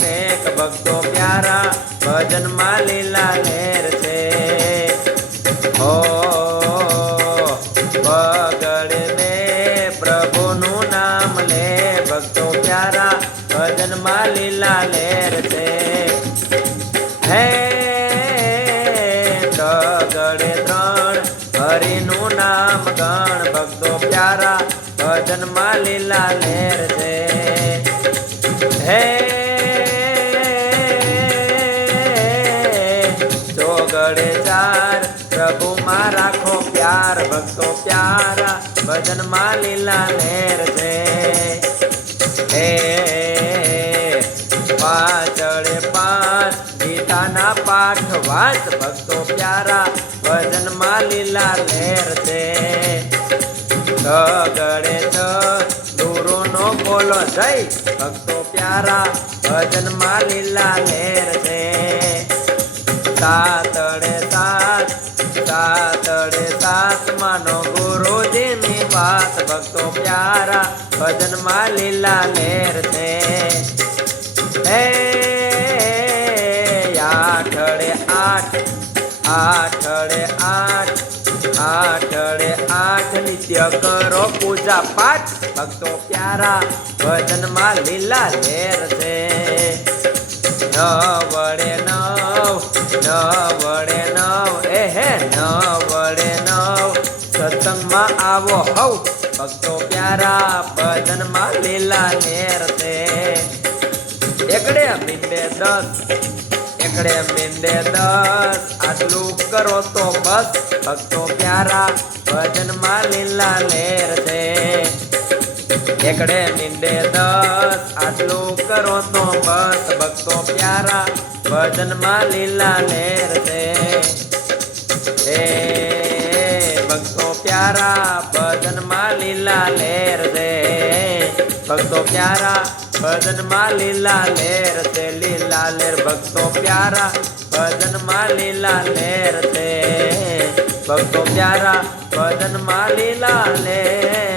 નેક ભક્તો પ્યારા ભજનમાં લીલા લેર છે હો બગડે ને પ્રભુનું નામ લે ભક્તો પ્યારા ભજનમાં લીલા લેર છે હે ગગડે ત્રણ હરિનું નામ ગણ ભક્તો પ્યારા ભજનમાં લીલા લેર છે હે ચોગડે ચાર પ્રભુમાં રાખો પ્યાર ભક્તો પ્યારા ભજનમાં લીલા લેર છે હે પાછળે પાંચ ગીતાના પાઠ વાંચ ભક્તો પ્યારા ભજનમાં લીલા લેર છે ગગડે દૂરોનો બોલો જય ભક્તો પ્યારા ભજનમાં લીલા લેર છે સાતડે સાત માનો ગુરુજીની વાત ભક્તો પ્યારા ભજનમાં લીલા લેર છે હે આઠડે આઠ નિત્ય કરો પૂજા પાઠ ભક્તો પ્યારા ભજનમાં લીલા લેર છે નવડે નવ એ હે નવડે નવ સત્સંગમાં આવો હવ ભક્તો પ્યારા ભજનમાં લીલા લેર છે એકડે મીંડે 10 આટલું કરો તો બસ ભક્તો પ્યારા ભજનમાં લીલા લેર છે એકડે મીંડે 10 આટલું કરો તો બસ ભક્તો પ્યારા ભજનમાં લીલા લેર છે એ ભક્તો પ્યારા ભજનમાં લીલા લેર છે ભક્તો પ્યારા ભજનમાં લીલા લેર છે લીલા લેર ભક્તો પ્યારા ભજનમાં લીલા લેર છે ભક્તો પ્યારા ભજનમાં લીલા લેર